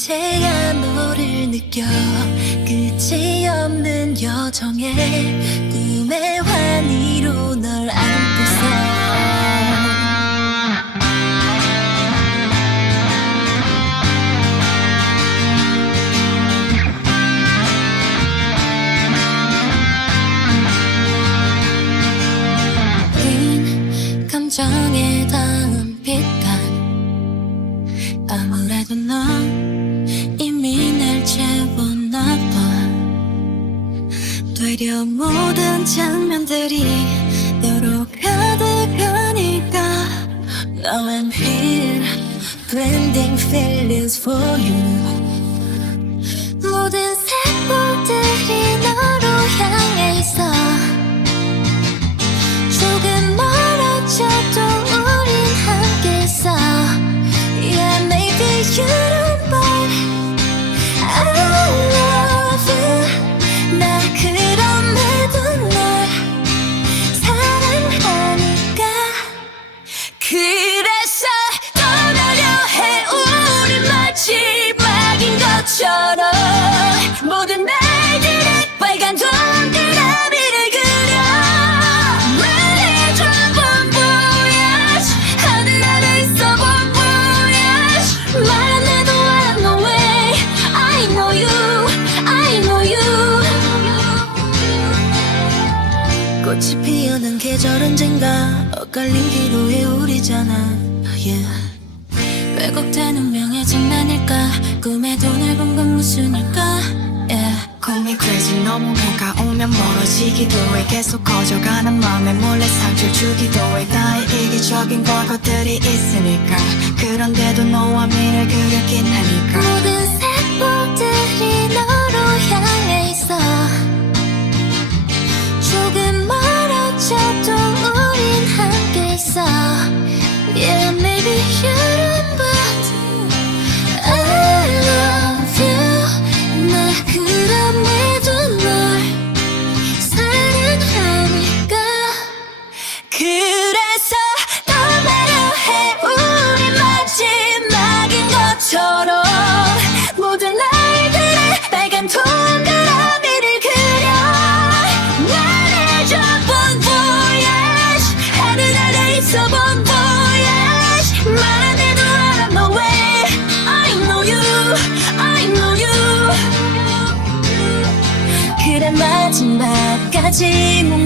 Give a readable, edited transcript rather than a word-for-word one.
이제야 너를 느껴 끝이 없는 여정에 꿈의 환희로 널 안고서 감정에 닿은 빛깔 아무래도 넌 이미 날 채워나봐 되려 모든 장면들이 너로 가득하니까 Now I'm here blending feelings for you 모든 색깔들이 너로 향해 있어 조금 멀어져도 우린 함께 있어 Yeah, maybe you don't but I love you 나 그럼에도 널 사랑하니까 그래서 떠나려 해 우리 마지막인 것처럼 모든 날들의 빨간 동그라미를 그려 말해줘 BONVOYAGE 하늘 아래 있어 BONVOYAGE 말 안 해도 I know way I know you I know you 꽃이 피어난 계절 언젠가 엇갈린 기로에 우리잖아 yeah. 왜곡된 운명의 장난일까 꿈에도 날 본 건 무슨 일까 yeah. Call me crazy 너무 가까우면 멀어지기도 해 계속 커져가는 맘에 몰래 상처 주기도 해 나의 이기적인 과거들이 있으니까 그런데도 너와 미를 그렸긴 하니까 모든 색깔들이 너로 향해 있어 조금 멀어져도 우린 함께 있어 Yeah maybe you don't but I love you 나 그럼에도 널 사랑하니까 그래서 떠나려 해 우리 마지막인 것처럼 모든 날들의 빨간 동그라미를 그려 말해줘 BONVOYAGE 하늘 아래 있어 BONVOYAGE 말 안 해도 I know way I know you I know you 그래 마지막까지 목